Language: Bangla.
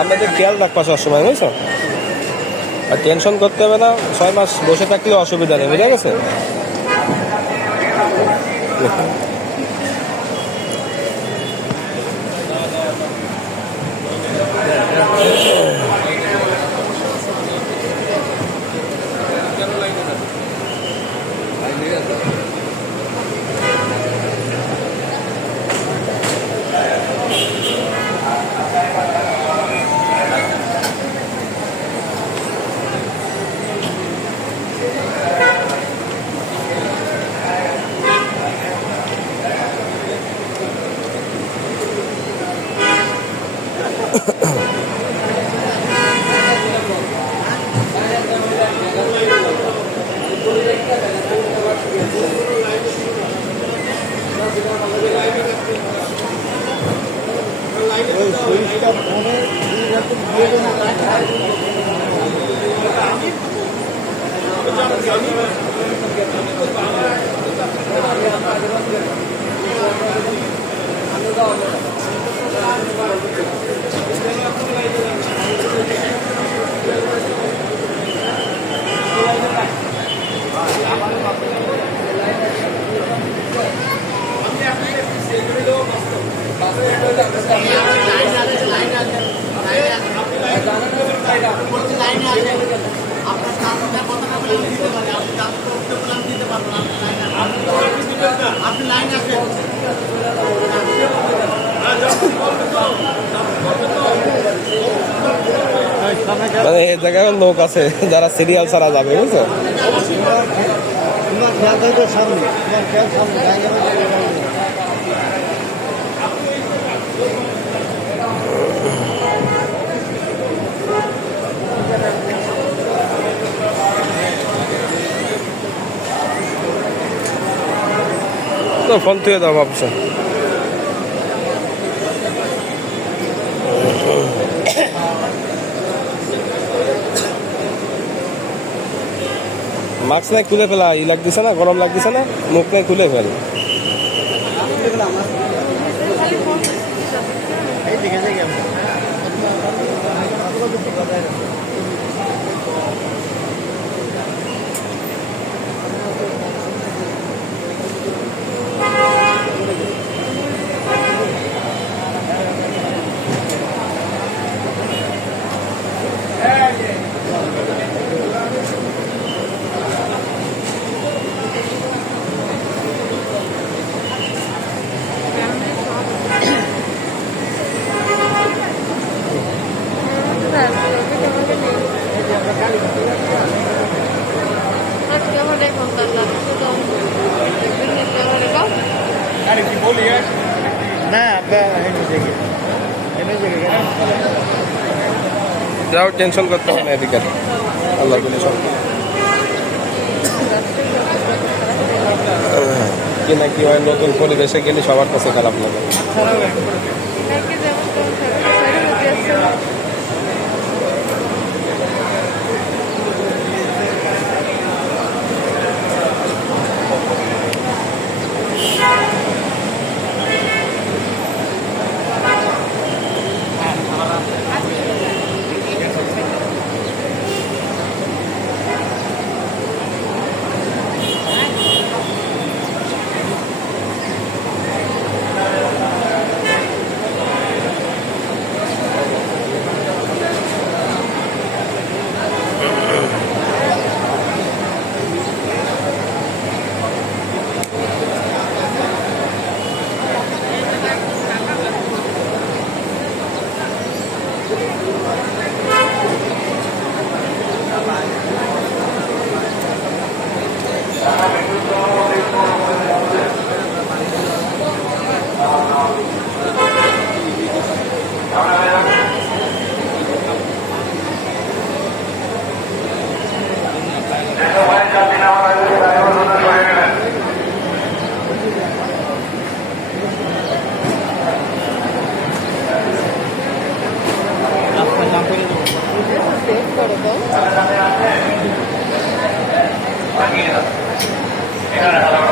সামনে দিকে খেয়াল রাখবা সবসময়, বুঝছো? আর টেনশন করতে হবে না, 6 মাস বসে থাকলে অসুবিধা নেই, বুঝা গেছে? মানে এই জায়গায় লোক আছে যারা সিরিয়াল ছাড়া যাবে, বুঝছো? তো ফোন তুই দাও ভাবছো। মাস্ক নাই খুলে ফেলা, ই লাগতেছে না, গরম লাগতেছে না, মুখ নাই খুলে ফেল। যাও, টেনশন করতে হবে না, এদিকে আল্লাহ বলে সব কি না কি হয়, নতুন পরিবেশে গেলে সবার কাছে খারাপ লাগে। Gracias.